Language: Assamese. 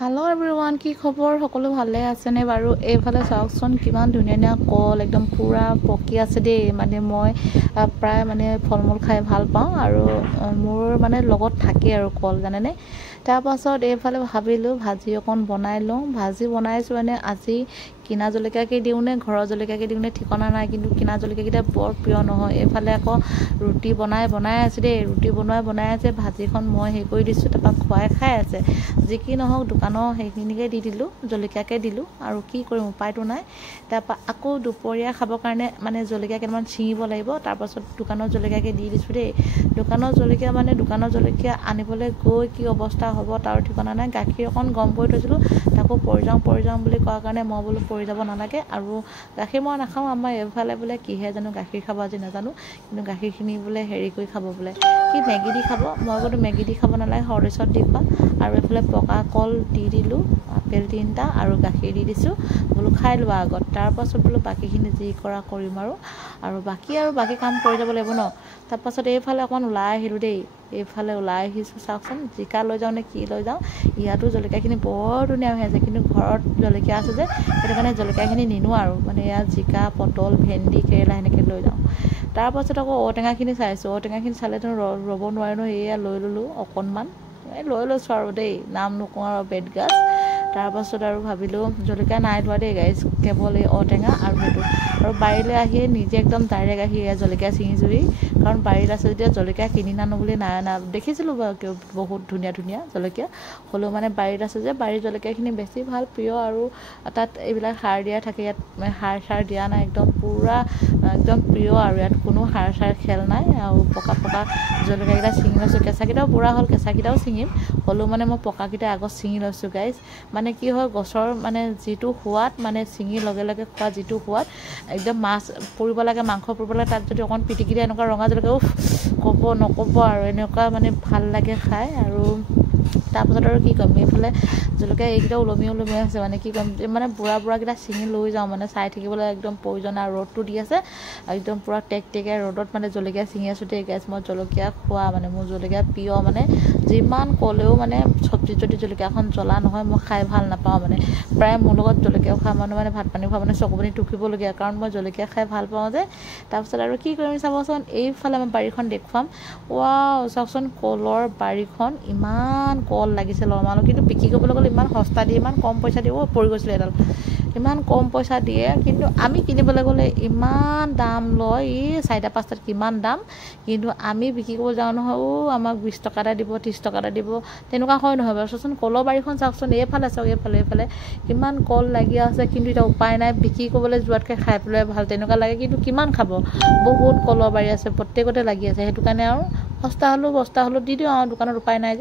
Hello everyone, কি খবৰ সকলো ভালে আছে নে বাৰু এইফালে চাওকচোন কিমান ধুনীয়া কল একদম পুৰা পকি আছে দেই মানে মই প্ৰায় মানে ফলমূল খাই ভাল পাওঁ আৰু মোৰ মানে লগত থাকে আৰু কল জানেনে তাৰ পাছত এইফালে ভাবিলো ভাজি অকন বনাই লওঁ ভাজি বনাইছো মানে আজি কিনা জলকীয়াকে দিওঁ নে ঘৰৰ জলকীয়াকে দিওঁ নে ঠিকনা নাই কিন্তু কিনা জলকীয়াকেইটা বৰ প্ৰিয় নহয় এইফালে আকৌ ৰুটি বনাই আছে দেই ৰুটি বনাই আছে ভাজিখন মই হেৰি কৰি দিছোঁ তাৰপৰা খুৱাই খাই আছে যি কি নহওক দোকানৰ সেইখিনিকে দি দিলোঁ জলকীয়াকে দিলোঁ আৰু কি কৰিম উপায়টো নাই তাৰপৰা আকৌ দুপৰীয়া খাবৰ কাৰণে মানে জলকীয়া কেইটামান ছিঙিব লাগিব তাৰপাছত দোকানৰ জলকীয়াকে দি দিছোঁ দেই দোকানৰ জলকীয়া আনিবলৈ গৈ কি অৱস্থা হ'ব তাৰ ঠিকনা নাই গাখীৰ অকণ গৰম কৰি থৈছিলোঁ তাকো পৰি যাওঁ বুলি কোৱাৰ কাৰণে মই বোলো পৰি যাব নালাগে আৰু গাখীৰ মই নাখাওঁ আমাৰ এইফালে বোলে কিহে জানো গাখীৰ খাব আজি নাজানো কিন্তু গাখীৰখিনি বোলে হেৰি কৰি খাব বোলে কি মেগী দি খাব মই বোলো মেগী দি খাব নালাগে হৰলিক্সত দি খোৱা আৰু এইফালে পকা কল দি দিলোঁ আপেল 3টা আৰু গাখীৰ দি দিছোঁ বোলো খাই লোৱা আগত তাৰপাছত বোলো বাকীখিনি যি কৰা কৰিম আৰু বাকী কাম কৰি যাব লাগিব ন তাৰপাছত এইফালে অকণমান ওলাই আহিলোঁ দেই এইফালে ওলাই আহিছোঁ চাওকচোন জিকা লৈ যাওঁ নে কি লৈ যাওঁ ইয়াতো জলকীয়াখিনি বৰ ধুনীয়া হৈ আছে কিন্তু ঘৰত জলকীয়া আছে যে সেইটো কাৰণে জলকীয়াখিনি নিনো আৰু মানে ইয়াত জিকা পটল ভেন্দি কেৰেলা সেনেকৈ লৈ যাওঁ তাৰপাছত আকৌ ঔটেঙাখিনি চাইছোঁ ঔটেঙাখিনি চালেতো ৰ'ব নোৱাৰে ন এয়া লৈ ল'লোঁ অকণমান লৈ লৈছোঁ আৰু দেই নাম নকওঁ আৰু বেতগাজ তাৰপাছত আৰু ভাবিলোঁ জলকীয়া নাই লোৱা দেই গাইজ কেৱল এই ঔটেঙা আৰু সেইটো আৰু বাৰীলৈ আহিয়ে নিজে একদম ডাইৰেক্ট আহি এয়া জলকীয়া ছিঙিছোঁহি কাৰণ বাৰীত আছে যেতিয়া জলকীয়া কিনি নানো বুলি নাই দেখিছিলোঁ বাৰু বহুত ধুনীয়া জলকীয়া হ'লেও মানে বাৰীত আছে যে বাৰীৰ জলকীয়াখিনি বেছি ভাল প্ৰিয় আৰু তাত এইবিলাক সাৰ দিয়া থাকে ইয়াত সাৰ দিয়া নাই একদম পূৰা একদম প্ৰিয় আৰু ইয়াত কোনো সাৰ খেল নাই আৰু পকা জলকীয়াকেইটা ছিঙি লৈছোঁ কেঁচাকেইটাও বুঢ়া হ'ল কেঁচাকেইটাও ছিঙিম হ'লেও মানে মই পকাকেইটা আগত ছিঙি লৈছোঁ গাইজ মানে কি হয় গছৰ মানে যিটো সোৱাদ মানে ছিঙি লগে খোৱা যিটো সোৱাদ একদম মাছ পৰিব লাগে মাংস পৰিব লাগে তাত যদি অকণ পিটিকি দিয়ে এনেকুৱা ৰঙা জলকীয়া নক'ব আৰু এনেকুৱা মানে ভাল লাগে খাই আৰু তাৰপাছত আৰু কি ক'ম এইফালে জলকীয়া এইকেইটা ওলমি আছে মানে কি ক'ম মানে বুঢ়াকেইটা ছিঙি লৈ যাওঁ মানে চাই থাকিবলৈ একদম প্ৰয়োজন আৰু ৰ'দটো দি আছে একদম পূৰা টেকটেকীয়া ৰ'দত মানে জলকীয়া ছিঙি আছোঁ দেই গেছ মই জলকীয়া খোৱা মানে মোৰ জলকীয়া প্ৰিয় মানে যিমান ক'লেও মানে চব্জিত যদি জলকীয়াখন জ্বলা নহয় মই খাই ভাল নাপাওঁ মানে প্ৰায় মোৰ লগত জলকীয়া খোৱা মানুহ মানে ভাত পানী খোৱা মানে চকুপানী টুকিবলগীয়া কাৰণ মই জলকীয়া খাই ভাল পাওঁ যে তাৰপিছত আৰু কি কৰিম চাবচোন এইফালে মই বাৰীখন দেখুৱাম চাওকচোন কলৰ বাৰীখন ইমান কল লাগিছে লৰমালো কিন্তু বিক্ৰী কৰিবলৈ গ'লে ইমান সস্তা দিয়ে ইমান কম পইচা দিয়ে পৰি গৈছিলে এডাল ইমান কম পইচা দিয়ে কিন্তু আমি কিনিবলৈ গ'লে ইমান দাম লয় 4-5টাত কিমান দাম কিন্তু আমি বিক্ৰী কৰিব যাওঁ নহয় আমাক 20 টকা এটা দিব 30 টকা এটা দিব তেনেকুৱা হয় নহয় বাৰু চোন কলৰ বাৰীখন চাওকচোন এইফালে চাওক এইফালে কিমান কল লাগি আছে কিন্তু এতিয়া উপায় নাই বিক্ৰী কৰিবলৈ যোৱাতকৈ খাই পেলাই ভাল তেনেকুৱা লাগে কিন্তু কিমান খাব বহুত কলৰ বাৰী আছে প্ৰত্যেকতে লাগি আছে সেইটো কাৰণে আৰু সস্তা হ'লেও বস্তা হ'লেও দি দিওঁ আৰু দোকানত উপায় নাই যে